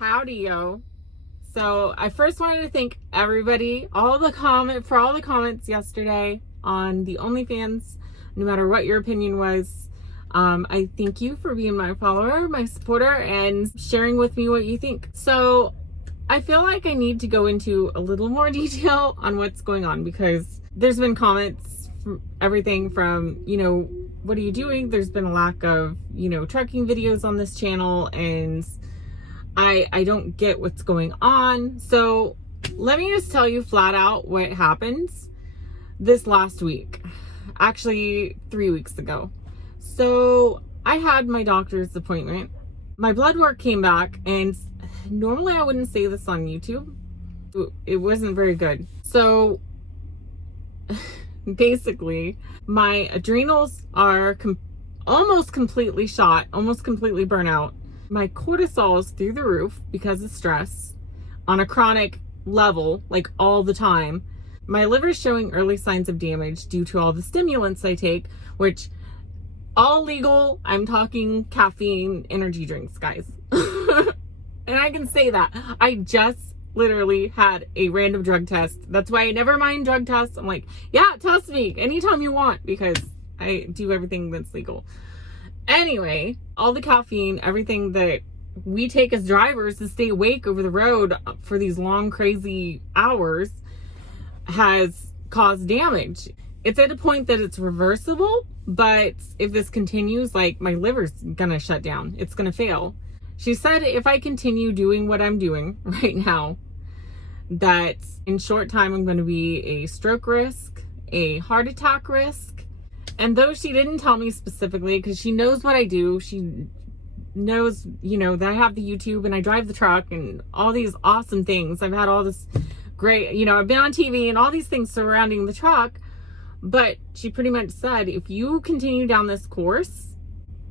Howdy, yo. So I first wanted to thank everybody, all the comments yesterday on the OnlyFans, no matter what your opinion was. I thank you for being my follower, my supporter, and sharing with me what you think. So I feel like I need to go into a little more detail on what's going on, because there's been comments from everything from, what are you doing? There's been a lack of, trucking videos on this channel, and I don't get what's going on. So let me just tell you flat out what happened this last week, actually 3 weeks ago. So I had my doctor's appointment. My blood work came back, and normally I wouldn't say this on YouTube. It wasn't very good. So basically my adrenals are almost completely shot, almost completely burnt out. My cortisol is through the roof because of stress on a chronic level, like all the time. My liver is showing early signs of damage due to all the stimulants I take, which all legal. I'm talking caffeine energy drinks, guys. And I can say that I just literally had a random drug test. That's why I never mind drug tests. I'm like, yeah, test me anytime you want, because I do everything that's legal. Anyway, all the caffeine, everything that we take as drivers to stay awake over the road for these long, crazy hours has caused damage. It's at a point that it's reversible, but if this continues, like, my liver's gonna shut down. It's gonna fail. She said if I continue doing what I'm doing right now, that in short time I'm gonna be a stroke risk, a heart attack risk. And though she didn't tell me specifically, because she knows what I do, she knows, that I have the YouTube and I drive the truck and all these awesome things. I've had all this great, I've been on TV and all these things surrounding the truck. But she pretty much said, if you continue down this course,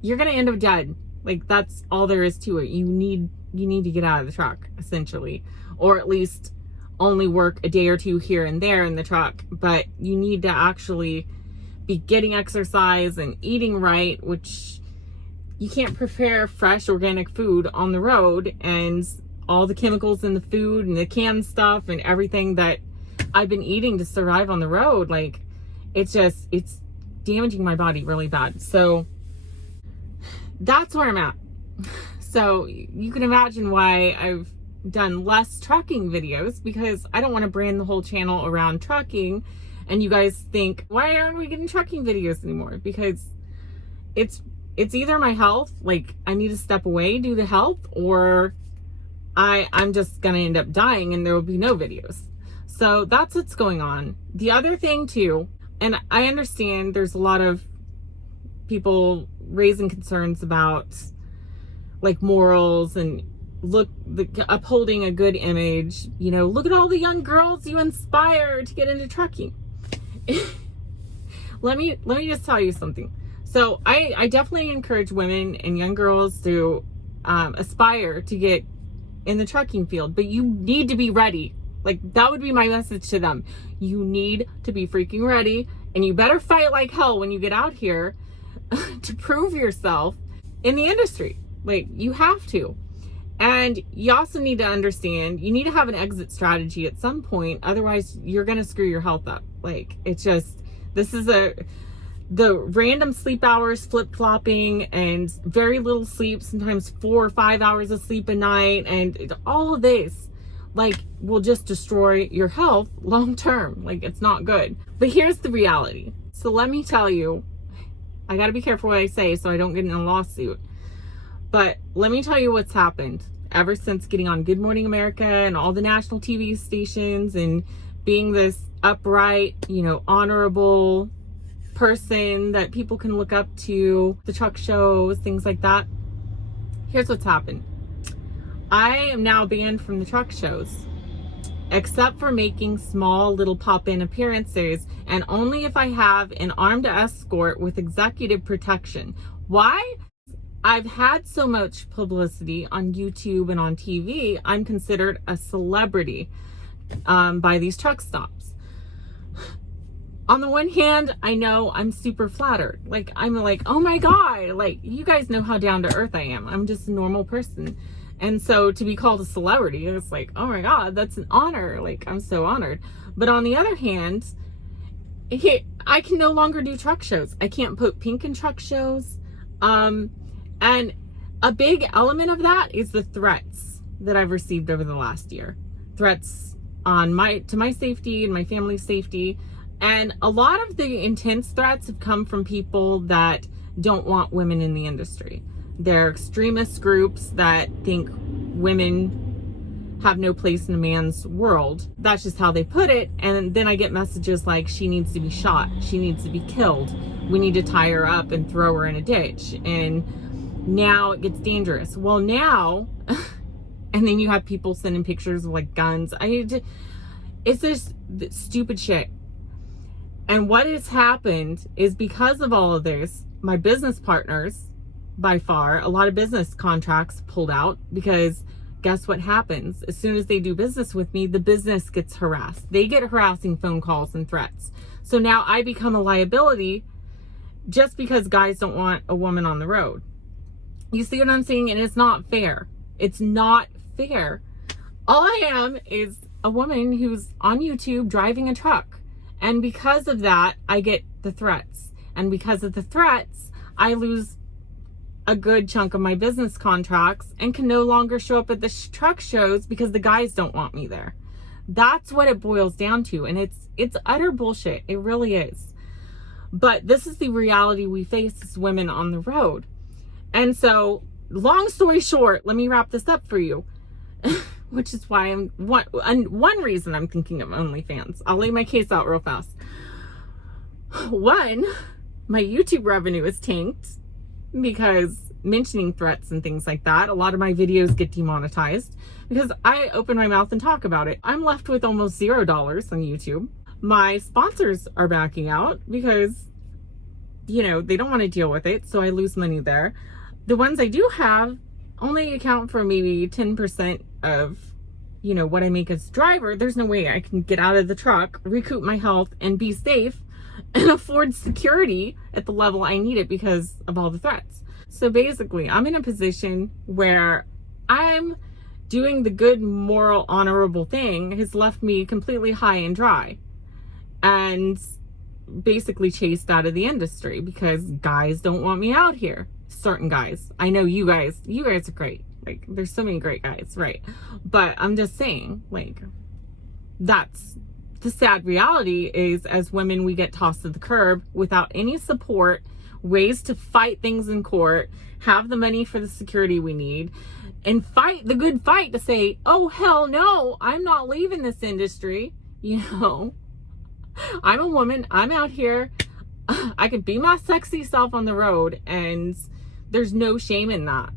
you're going to end up dead. Like, that's all there is to it. You need to get out of the truck, essentially. Or at least only work a day or two here and there in the truck. But you need to actually be getting exercise and eating right, which you can't prepare fresh organic food on the road, and all the chemicals in the food and the canned stuff and everything that I've been eating to survive on the road, like, it's damaging my body really bad. So that's where I'm at. So you can imagine why I've done less trucking videos, because I don't want to brand the whole channel around trucking. And you guys think, why aren't we getting trucking videos anymore? Because it's either my health, like I need to step away due to health, or I'm just gonna end up dying and there will be no videos. So that's what's going on. The other thing too, and I understand there's a lot of people raising concerns about like morals and upholding a good image. Look at all the young girls you inspire to get into trucking. Let me just tell you something. So I definitely encourage women and young girls to aspire to get in the trucking field, but you need to be ready. Like, that would be my message to them. You need to be freaking ready, and you better fight like hell when you get out here to prove yourself in the industry. Like, you have to. And you also need to understand, you need to have an exit strategy at some point. Otherwise, you're going to screw your health up. Like, it's just, this is the random sleep hours, flip-flopping, and very little sleep, sometimes 4 or 5 hours of sleep a night. And all of this, like, will just destroy your health long-term. Like, it's not good. But here's the reality. So let me tell you, I got to be careful what I say so I don't get in a lawsuit. But let me tell you what's happened ever since getting on Good Morning America and all the national TV stations and being this upright, honorable person that people can look up to, the truck shows, things like that. Here's what's happened. I am now banned from the truck shows, except for making small little pop-in appearances, and only if I have an armed escort with executive protection. Why? I've had so much publicity on YouTube and on TV, I'm considered a celebrity by these truck stops. On the one hand, I know I'm super flattered. Like, I'm like, oh my God, like, you guys know how down to earth I am. I'm just a normal person. And so to be called a celebrity, it's like, oh my God, that's an honor. Like, I'm so honored. But on the other hand, I can no longer do truck shows. I can't put pink in truck shows. And a big element of that is the threats that I've received over the last year. Threats on to my safety and my family's safety. And a lot of the intense threats have come from people that don't want women in the industry. They're extremist groups that think women have no place in a man's world. That's just how they put it. And then I get messages like, she needs to be shot. She needs to be killed. We need to tie her up and throw her in a ditch. And now it gets dangerous. Well, now, and then you have people sending pictures of like guns. It's this stupid shit. And what has happened is, because of all of this, my business partners, by far, a lot of business contracts pulled out, because guess what happens? As soon as they do business with me, the business gets harassed. They get harassing phone calls and threats. So now I become a liability just because guys don't want a woman on the road. You see what I'm saying? And it's not fair. It's not fair. All I am is a woman who's on YouTube driving a truck. And because of that, I get the threats. And because of the threats, I lose a good chunk of my business contracts and can no longer show up at the truck shows because the guys don't want me there. That's what it boils down to. And it's utter bullshit. It really is. But this is the reality we face as women on the road. And so, long story short, let me wrap this up for you. Which is why one reason I'm thinking of OnlyFans. I'll lay my case out real fast. One, my YouTube revenue is tanked because mentioning threats and things like that, a lot of my videos get demonetized because I open my mouth and talk about it. I'm left with almost $0 on YouTube. My sponsors are backing out because, you know, they don't want to deal with it, so I lose money there. The ones I do have only account for maybe 10% of, you know, what I make as a driver. There's no way I can get out of the truck, recoup my health, and be safe and afford security at the level I need it because of all the threats. So basically, I'm in a position where I'm doing the good, moral, honorable thing has left me completely high and dry and basically chased out of the industry because guys don't want me out here. Certain guys. I know you guys are great. Like, there's so many great guys, right? But I'm just saying, like, that's the sad reality is, as women, we get tossed to the curb without any support, ways to fight things in court, have the money for the security we need, and fight the good fight to say, oh, hell no, I'm not leaving this industry. You know, I'm a woman, I'm out here, I could be my sexy self on the road, and there's no shame in that.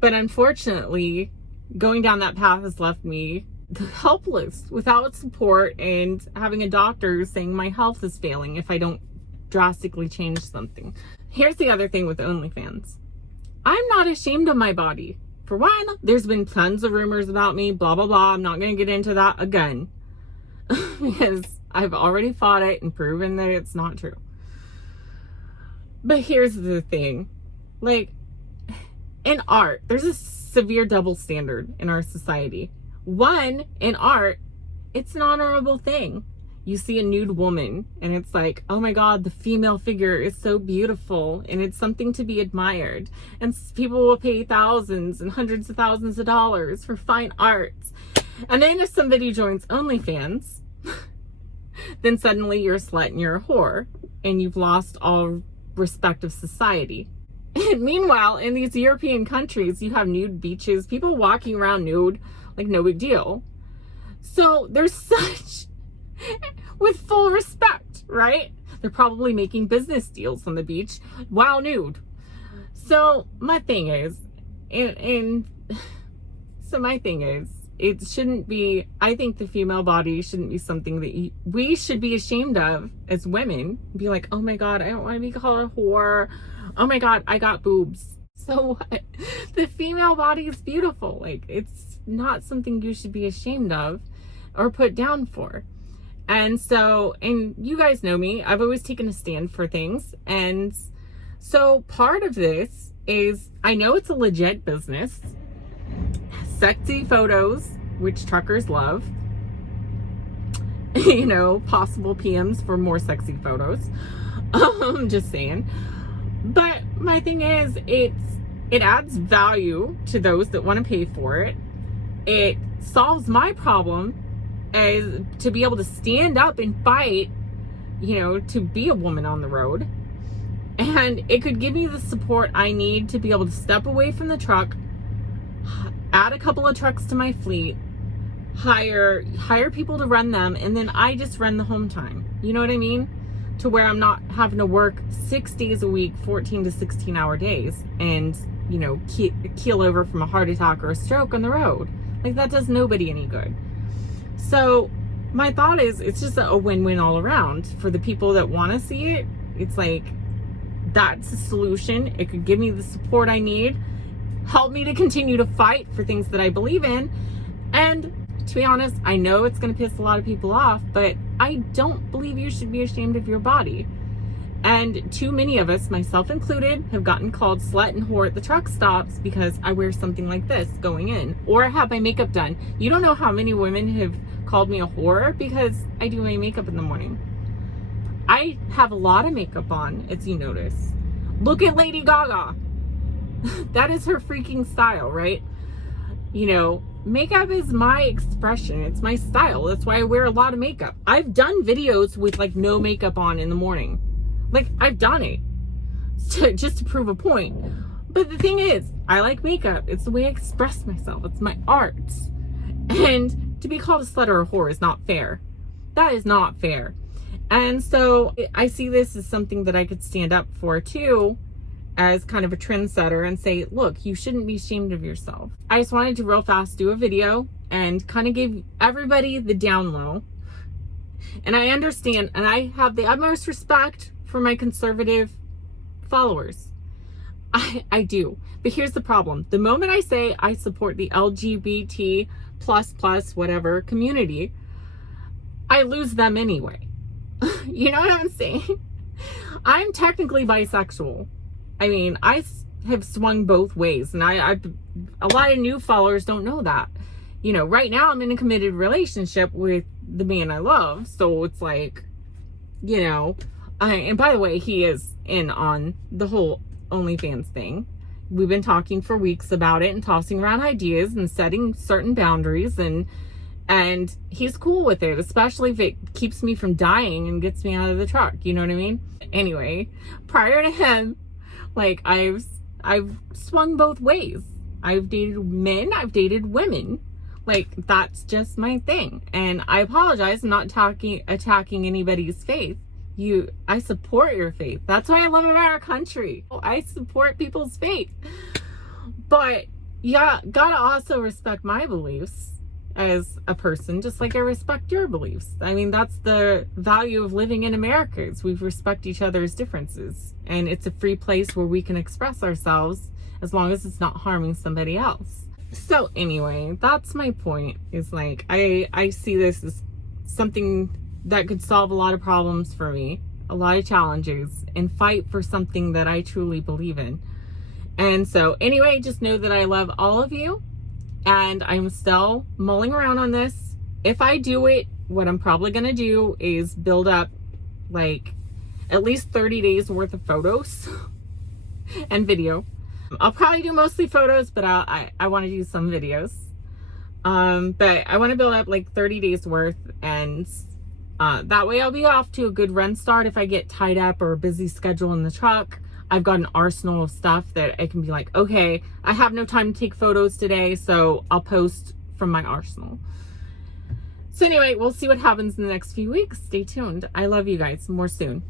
But unfortunately, going down that path has left me helpless, without support, and having a doctor saying my health is failing if I don't drastically change something. Here's the other thing with OnlyFans. I'm not ashamed of my body. For one, there's been tons of rumors about me, blah, blah, blah. I'm not going to get into that again because I've already fought it and proven that it's not true. But here's the thing. Like, in art, there's a severe double standard in our society. One, in art, it's an honorable thing. You see a nude woman and it's like, oh my God, the female figure is so beautiful and it's something to be admired. And people will pay thousands and hundreds of thousands of dollars for fine art. And then if somebody joins OnlyFans, then suddenly you're a slut and you're a whore and you've lost all respect of society. And meanwhile, in these European countries, you have nude beaches, people walking around nude, like no big deal. So there's such, with full respect, right? They're probably making business deals on the beach while nude. So my thing is, it shouldn't be, I think the female body shouldn't be something that we should be ashamed of as women. Be like, oh my God, I don't want to be called a whore. Oh my God, I got boobs. So what? The female body is beautiful. Like, it's not something you should be ashamed of or put down for. And so, and you guys know me, I've always taken a stand for things. And so part of this is, I know it's a legit business. sexy photos, which truckers love. You know, possible PMs for more sexy photos. Just saying. But my thing is, it adds value to those that want to pay for it. It solves my problem as to be able to stand up and fight, you know, to be a woman on the road. And it could give me the support I need to be able to step away from the truck, add a couple of trucks to my fleet, hire people to run them, and then I just run the home time. You know what I mean? To where I'm not having to work 6 days a week, 14 to 16 hour days, and, you know, keel over from a heart attack or a stroke on the road. Like, that does nobody any good. So my thought is, it's just a win-win all around. For the people that want to see it, it's like, that's a solution. It could give me the support I need, help me to continue to fight for things that I believe in. And to be honest, I know it's going to piss a lot of people off, but I don't believe you should be ashamed of your body. And too many of us, myself included, have gotten called slut and whore at the truck stops because I wear something like this going in, or I have my makeup done. You don't know how many women have called me a whore because I do my makeup in the morning. I have a lot of makeup on, as you notice. Look at Lady Gaga. That is her freaking style, right? You know, makeup is my expression. It's my style. That's why I wear a lot of makeup. I've done videos with like no makeup on in the morning. Like, I've done it just to prove a point. But the thing is, I like makeup. It's the way I express myself. It's my art. And to be called a slut or a whore is not fair. That is not fair. And so I see this as something that I could stand up for too, as kind of a trendsetter, and say, look, you shouldn't be ashamed of yourself. I just wanted to real fast do a video and kind of give everybody the down low. And I understand, and I have the utmost respect for my conservative followers. I do. But here's the problem. The moment I say I support the LGBT plus whatever community, I lose them anyway. You know what I'm saying? I'm technically bisexual. I mean, I have swung both ways, and I a lot of new followers don't know that. You know, right now I'm in a committed relationship with the man I love, so it's like, you know, and by the way, he is in on the whole OnlyFans thing. We've been talking for weeks about it and tossing around ideas and setting certain boundaries, and he's cool with it, especially if it keeps me from dying and gets me out of the truck. You know what I mean? Anyway, prior to him, like, I've swung both ways. I've dated men, I've dated women. Like, that's just my thing. And I apologize, I'm not attacking anybody's faith. I support your faith. That's why I love our country. I support people's faith. But yeah, gotta also respect my beliefs as a person, just like I respect your beliefs. I mean, that's the value of living in America, is we respect each other's differences. And it's a free place where we can express ourselves as long as it's not harming somebody else. So anyway, that's my point, is like, I see this as something that could solve a lot of problems for me, a lot of challenges, and fight for something that I truly believe in. And so anyway, just know that I love all of you, and I'm still mulling around on this. If I do it, what I'm probably going to do is build up like at least 30 days worth of photos and video. I'll probably do mostly photos, but I want to do some videos. But I want to build up like 30 days worth, and that way I'll be off to a good run start. If I get tied up or a busy schedule in the truck, I've got an arsenal of stuff that I can be like, okay, I have no time to take photos today, so I'll post from my arsenal. So anyway, we'll see what happens in the next few weeks. Stay tuned. I love you guys. More soon.